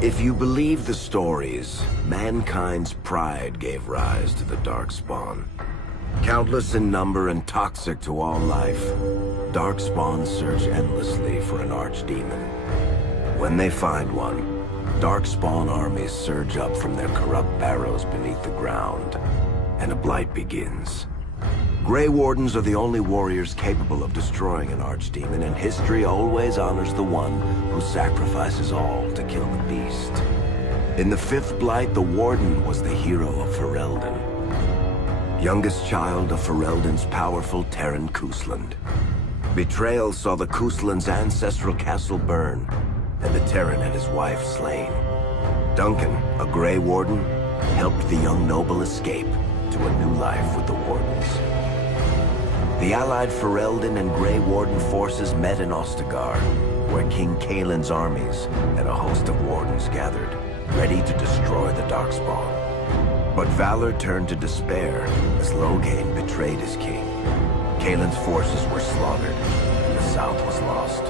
If you believe the stories, mankind's pride gave rise to the Darkspawn. Countless in number and toxic to all life, Darkspawn search endlessly for an archdemon. When they find one, Darkspawn armies surge up from their corrupt barrows beneath the ground, and a blight begins. Grey Wardens are the only warriors capable of destroying an archdemon, and history always honors the one who sacrifices all to kill the beast. In the fifth blight, the Warden was the hero of Ferelden. Youngest child of Ferelden's powerful Terran Cousland. Betrayal saw the Cousland's ancestral castle burn, and the Terran and his wife slain. Duncan, a Grey Warden, helped the young noble escape to a new life with the Wardens. The allied Ferelden and Grey Warden forces met in Ostagar, where King Kaelin's armies and a host of Wardens gathered, ready to destroy the Darkspawn. But valor turned to despair as Loghain betrayed his king. Kaelin's forces were slaughtered, and the south was lost.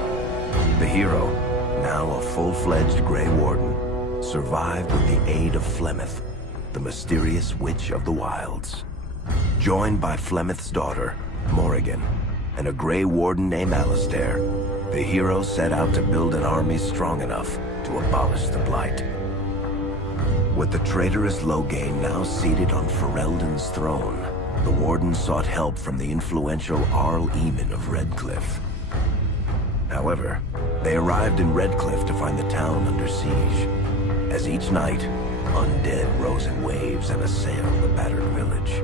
The hero, now a full-fledged Grey Warden, survived with the aid of Flemeth, the mysterious witch of the wilds. Joined by Flemeth's daughter, Morrigan, and a Grey Warden named Alistair, the hero set out to build an army strong enough to abolish the Blight. With the traitorous Loghain now seated on Ferelden's throne, the Warden sought help from the influential Arl Eamon of Redcliffe. However, they arrived in Redcliffe to find the town under siege. As each night, undead rose in waves and assailed the battered village.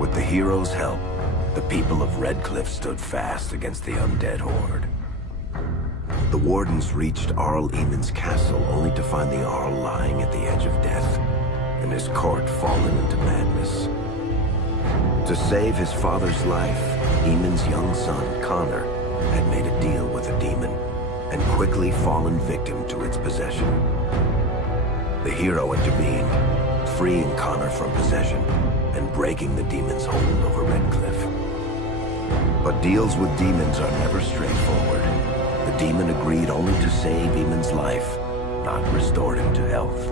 With the hero's help, the people of Redcliffe stood fast against the undead horde. The Wardens reached Arl Eamon's castle only to find the Arl lying at the edge of death, and his court fallen into madness. To save his father's life, Eamon's young son, Connor, had made a deal with a demon, and quickly fallen victim to its possession. The hero intervened, freeing Connor from possession, and breaking the demon's hold over Redcliffe. But deals with demons are never straightforward. The demon agreed only to save Eamon's life, not restore him to health.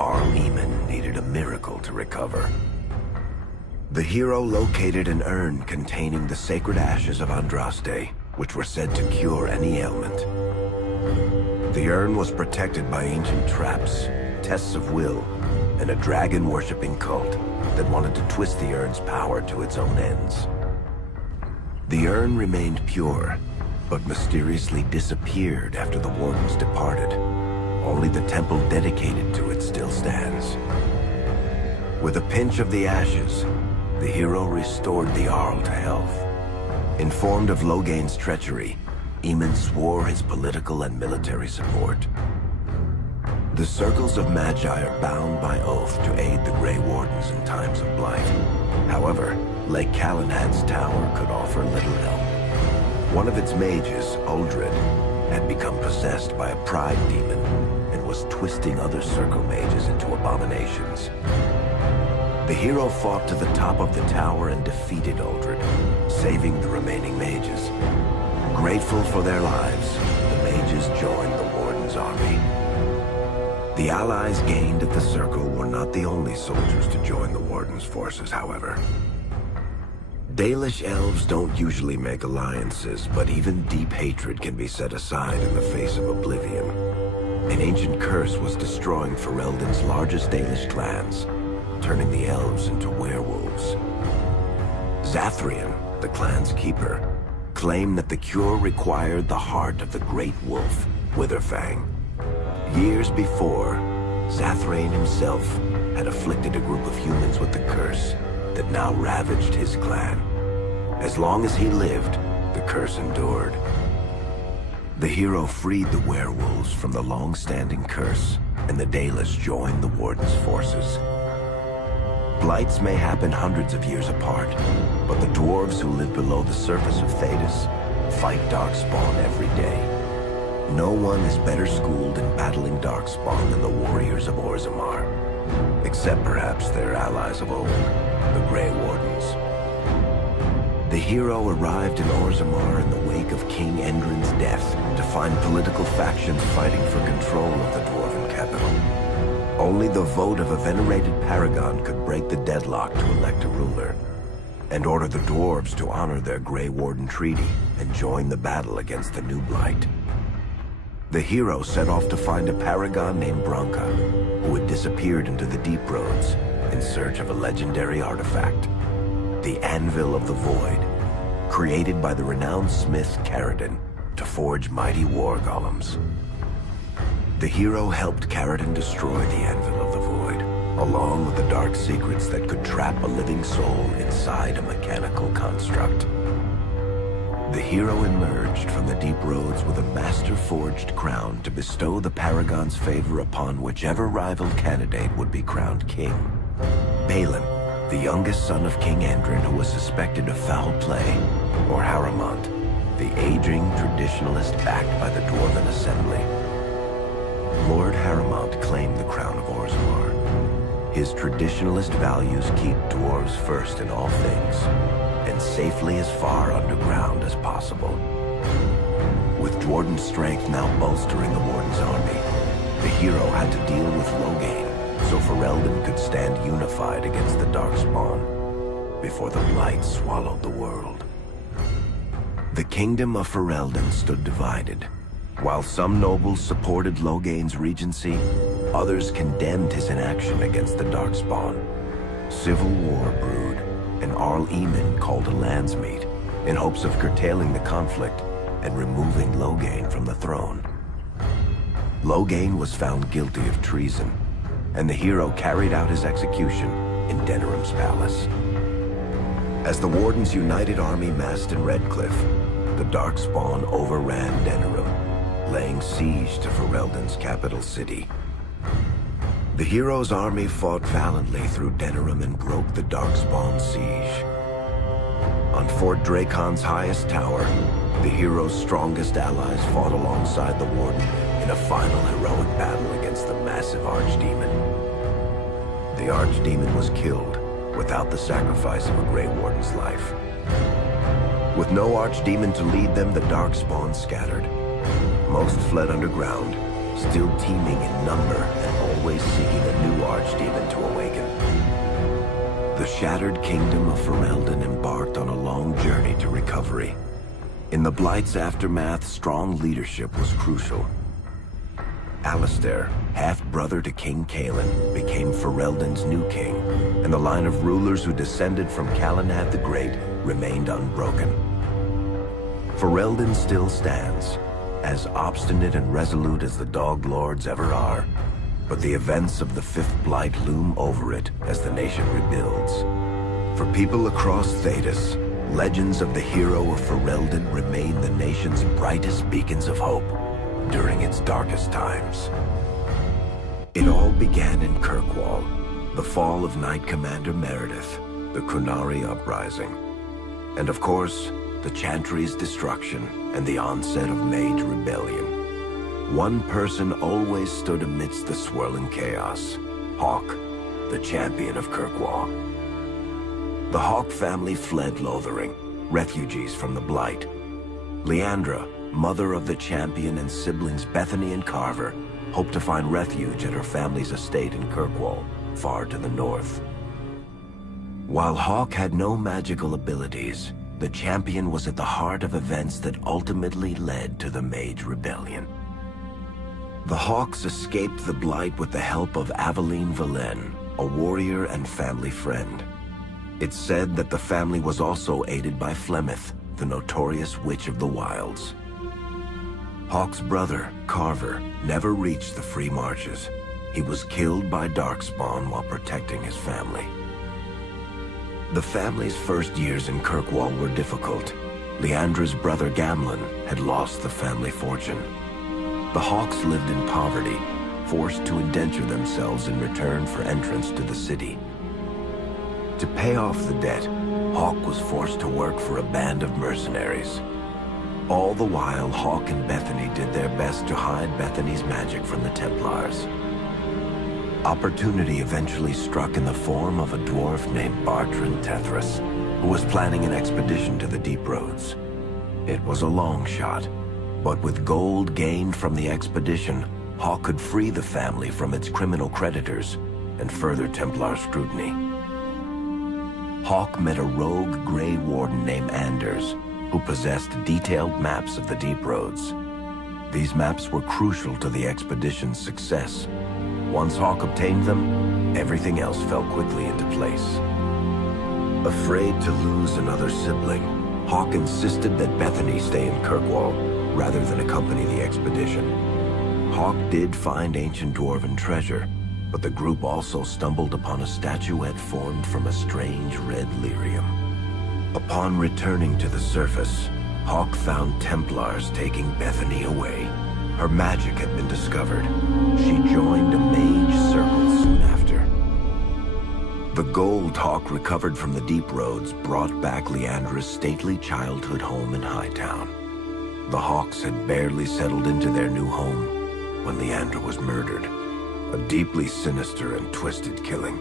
Arl Eamon needed a miracle to recover. The hero located an urn containing the sacred ashes of Andraste, which were said to cure any ailment. The urn was protected by ancient traps, tests of will, and a dragon-worshipping cult that wanted to twist the urn's power to its own ends. The urn remained pure, but mysteriously disappeared after the Wardens departed. Only the temple dedicated to it still stands. With a pinch of the ashes, the hero restored the Arl to health. Informed of Loghain's treachery, Eamon swore his political and military support. The circles of Magi are bound by oath to aid the Grey Wardens in times of blight. However, Lake Calenhad's tower could offer little help. One of its mages, Uldred, had become possessed by a pride demon and was twisting other circle mages into abominations. The hero fought to the top of the tower and defeated Uldred, saving the remaining mages. Grateful for their lives, the mages joined the Warden's army. The allies gained at the Circle were not the only soldiers to join the Warden's forces, however. Dalish elves don't usually make alliances, but even deep hatred can be set aside in the face of oblivion. An ancient curse was destroying Ferelden's largest Dalish clans, turning the elves into werewolves. Zathrian, the clan's keeper, claimed that the cure required the heart of the great wolf, Witherfang. Years before, Zathrian himself had afflicted a group of humans with the curse that now ravaged his clan. As long as he lived, the curse endured. The hero freed the werewolves from the long-standing curse, and the Dalish joined the Warden's forces. Blights may happen hundreds of years apart, but the dwarves who live below the surface of Thedas fight Darkspawn every day. No one is better schooled in battling Darkspawn than the warriors of Orzammar, except perhaps their allies of old, the Grey Wardens. The hero arrived in Orzammar in the wake of King Endrin's death to find political factions fighting for control of the dwarven capital. Only the vote of a venerated paragon could break the deadlock to elect a ruler, and order the dwarves to honor their Grey Warden treaty and join the battle against the new blight. The hero set off to find a paragon named Branka, who had disappeared into the Deep Roads in search of a legendary artifact, the Anvil of the Void, created by the renowned smith Ferelden to forge mighty war golems. The hero helped Ferelden destroy the Anvil of the Void, along with the dark secrets that could trap a living soul inside a mechanical construct. The hero emerged from the Deep Roads with a master-forged crown to bestow the Paragon's favor upon whichever rival candidate would be crowned king. Balin, the youngest son of King Endrin who was suspected of foul play, or Haramont, the aging traditionalist backed by the Dwarven Assembly. Lord Haramont claimed the crown of Orzammar. His traditionalist values keep dwarves first in all things, and safely as far underground as possible. With Dwarden's strength now bolstering the Warden's army, the hero had to deal with Loghain, so Ferelden could stand unified against the Darkspawn before the Blight swallowed the world. The kingdom of Ferelden stood divided. While some nobles supported Loghain's regency, others condemned his inaction against the Darkspawn. Civil war brewed, and Arl Eamon called a landsmeet in hopes of curtailing the conflict and removing Loghain from the throne. Loghain was found guilty of treason, and the hero carried out his execution in Denerim's palace. As the Warden's united army massed in Redcliffe, the Darkspawn overran Denerim, laying siege to Ferelden's capital city. The hero's army fought valiantly through Denerim and broke the Darkspawn's siege. On Fort Dracon's highest tower, the hero's strongest allies fought alongside the Warden in a final heroic battle against the massive Archdemon. The Archdemon was killed without the sacrifice of a Grey Warden's life. With no Archdemon to lead them, the Darkspawn scattered. Most fled underground, still teeming in number and always seeking a new Archdemon to awaken. The shattered kingdom of Ferelden embarked on a long journey to recovery. In the Blight's aftermath, strong leadership was crucial. Alistair, half-brother to King Cailan, became Ferelden's new king, and the line of rulers who descended from Calenhad the Great remained unbroken. Ferelden still stands, as obstinate and resolute as the Dog Lords ever are, but the events of the Fifth Blight loom over it as the nation rebuilds. For people across Thedas, legends of the hero of Ferelden remain the nation's brightest beacons of hope during its darkest times. It all began in Kirkwall, the fall of Knight Commander Meredith, the Qunari uprising, and of course, the Chantry's destruction and the onset of Mage rebellion. One person always stood amidst the swirling chaos: Hawk, the champion of Kirkwall. The Hawk family fled Lothering, refugees from the Blight. Leandra, mother of the champion, and siblings Bethany and Carver hoped to find refuge at her family's estate in Kirkwall, far to the north. While Hawk had no magical abilities, the champion was at the heart of events that ultimately led to the Mage Rebellion. The Hawks escaped the Blight with the help of Aveline Valen, a warrior and family friend. It's said that the family was also aided by Flemeth, the notorious Witch of the Wilds. Hawk's brother, Carver, never reached the Free Marches. He was killed by Darkspawn while protecting his family. The family's first years in Kirkwall were difficult. Leandra's brother Gamlin had lost the family fortune. The Hawks lived in poverty, forced to indenture themselves in return for entrance to the city. To pay off the debt, Hawk was forced to work for a band of mercenaries. All the while, Hawk and Bethany did their best to hide Bethany's magic from the Templars. Opportunity eventually struck in the form of a dwarf named Bartrand Tethras, who was planning an expedition to the Deep Roads. It was a long shot, but with gold gained from the expedition, Hawke could free the family from its criminal creditors and further Templar scrutiny. Hawke met a rogue Grey Warden named Anders, who possessed detailed maps of the Deep Roads. These maps were crucial to the expedition's success. Once Hawke obtained them, everything else fell quickly into place. Afraid to lose another sibling, Hawke insisted that Bethany stay in Kirkwall rather than accompany the expedition. Hawke did find ancient dwarven treasure, but the group also stumbled upon a statuette formed from a strange red lyrium. Upon returning to the surface, Hawke found Templars taking Bethany away. Her magic had been discovered. She joined a mage circle soon after. The gold Hawke recovered from the Deep Roads brought back Leandra's stately childhood home in Hightown. The Hawkes had barely settled into their new home when Leandra was murdered. A deeply sinister and twisted killing.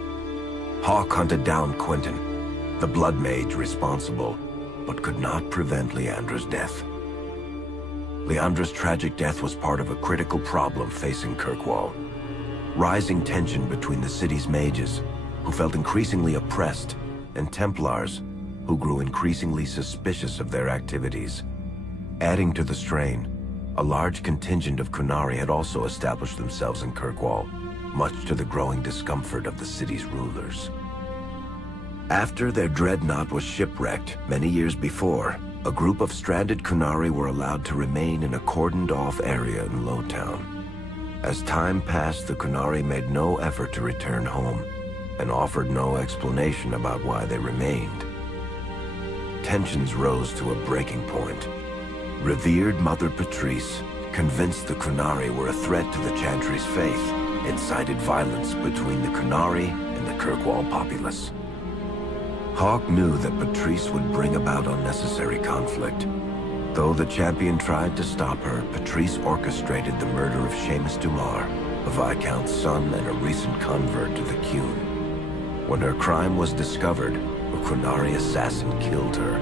Hawke hunted down Quentin, the blood mage responsible, but could not prevent Leandra's death. Leandra's tragic death was part of a critical problem facing Kirkwall. Rising tension between the city's mages, who felt increasingly oppressed, and Templars, who grew increasingly suspicious of their activities. Adding to the strain, a large contingent of Qunari had also established themselves in Kirkwall, much to the growing discomfort of the city's rulers. After their dreadnought was shipwrecked many years before, a group of stranded Qunari were allowed to remain in a cordoned-off area in Lowtown. As time passed, the Qunari made no effort to return home, and offered no explanation about why they remained. Tensions rose to a breaking point. Revered Mother Patrice, convinced the Qunari were a threat to the Chantry's faith, incited violence between the Qunari and the Kirkwall populace. Hawke knew that Patrice would bring about unnecessary conflict. Though the champion tried to stop her, Patrice orchestrated the murder of Seamus Dumar, a Viscount's son and a recent convert to the Qun. When her crime was discovered, a Qunari assassin killed her.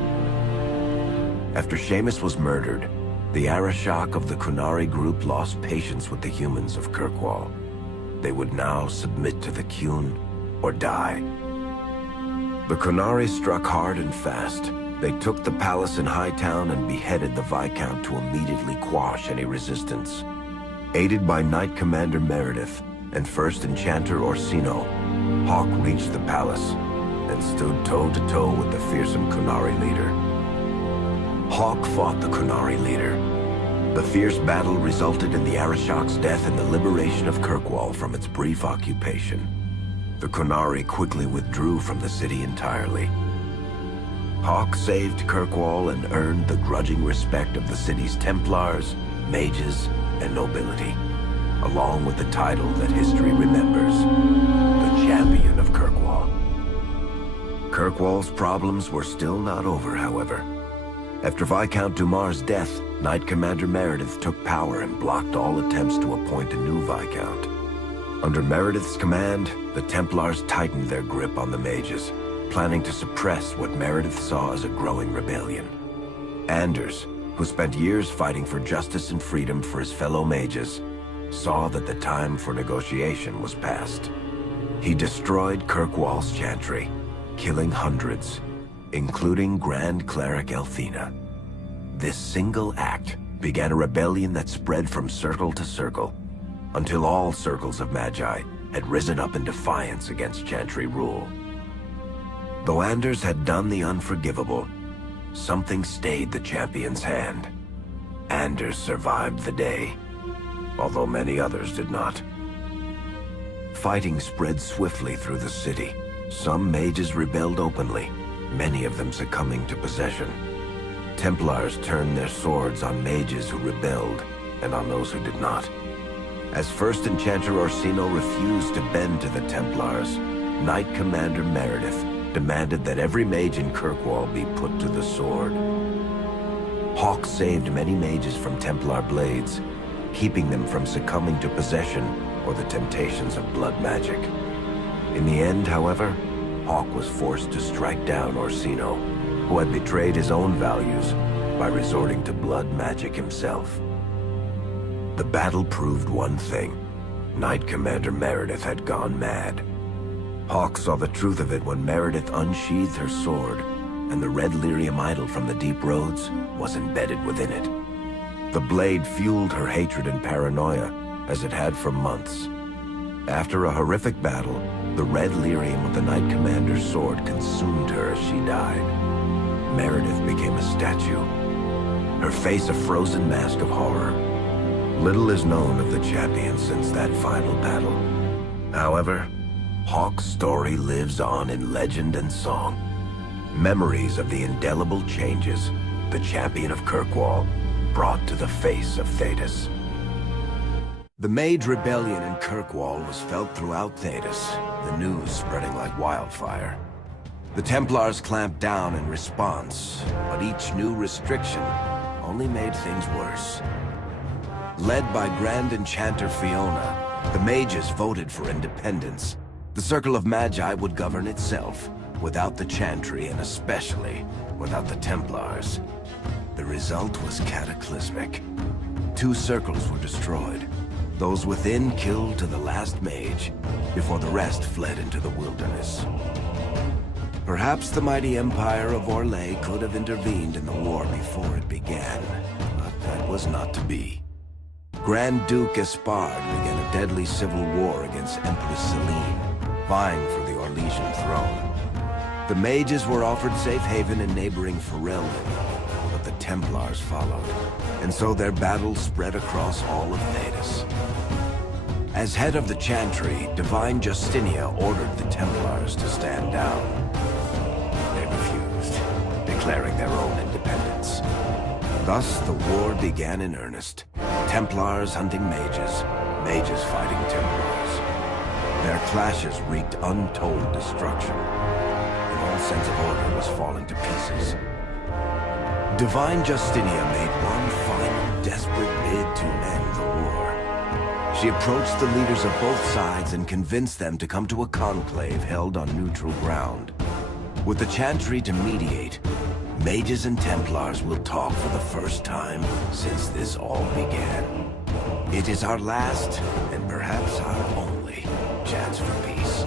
After Seamus was murdered, the Arishok of the Qunari group lost patience with the humans of Kirkwall. They would now submit to the Qun or die. The Qunari struck hard and fast. They took the palace in Hightown and beheaded the Viscount to immediately quash any resistance. Aided by Knight Commander Meredith and First Enchanter Orsino, Hawke reached the palace and stood toe-to-toe with the fearsome Qunari leader. Hawke fought the Qunari leader. The fierce battle resulted in the Arishok's death and the liberation of Kirkwall from its brief occupation. The Qunari quickly withdrew from the city entirely. Hawke saved Kirkwall and earned the grudging respect of the city's Templars, mages, and nobility, along with the title that history remembers, the Champion of Kirkwall. Kirkwall's problems were still not over, however. After Viscount Dumar's death, Knight Commander Meredith took power and blocked all attempts to appoint a new Viscount. Under Meredith's command, the Templars tightened their grip on the mages, planning to suppress what Meredith saw as a growing rebellion. Anders, who spent years fighting for justice and freedom for his fellow mages, saw that the time for negotiation was past. He destroyed Kirkwall's chantry, killing hundreds, including Grand Cleric Elthina. This single act began a rebellion that spread from circle to circle, until all circles of Magi had risen up in defiance against chantry rule. Though Anders had done the unforgivable, something stayed the champion's hand. Anders survived the day, although many others did not. Fighting spread swiftly through the city. Some mages rebelled openly, many of them succumbing to possession. Templars turned their swords on mages who rebelled, and on those who did not. As First Enchanter Orsino refused to bend to the Templars, Knight Commander Meredith demanded that every mage in Kirkwall be put to the sword. Hawke saved many mages from Templar blades, keeping them from succumbing to possession or the temptations of blood magic. In the end, however, Hawk was forced to strike down Orsino, who had betrayed his own values by resorting to blood magic himself. The battle proved one thing. Knight Commander Meredith had gone mad. Hawk saw the truth of it when Meredith unsheathed her sword, and the red lyrium idol from the deep roads was embedded within it. The blade fueled her hatred and paranoia, as it had for months. After a horrific battle, the red lyrium of the Knight Commander's sword consumed her as she died. Meredith became a statue, her face a frozen mask of horror. Little is known of the champion since that final battle. However, Hawk's story lives on in legend and song. Memories of the indelible changes the champion of Kirkwall brought to the face of Thedas. The Mage Rebellion in Kirkwall was felt throughout Thedas, the news spreading like wildfire. The Templars clamped down in response, but each new restriction only made things worse. Led by Grand Enchanter Fiona, the mages voted for independence. The Circle of Magi would govern itself, without the Chantry and especially without the Templars. The result was cataclysmic. 2 circles were destroyed. Those within killed to the last mage, before the rest fled into the wilderness. Perhaps the mighty Empire of Orlais could have intervened in the war before it began, but that was not to be. Grand Duke Espard began a deadly civil war against Empress Celine, vying for the Orlesian throne. The mages were offered safe haven in neighboring Ferelden, but the Templars followed, and so their battle spread across all of Thedas. As head of the Chantry, Divine Justinia ordered the Templars to stand down. They refused, declaring their own independence. Thus, the war began in earnest. Templars hunting mages, mages fighting Templars. Their clashes wreaked untold destruction, and all sense of order was falling to pieces. Divine Justinia made one final desperate bid to end the war. She approached the leaders of both sides and convinced them to come to a conclave held on neutral ground. With the Chantry to mediate, mages and Templars will talk for the first time since this all began. It is our last, and perhaps our only, chance for peace.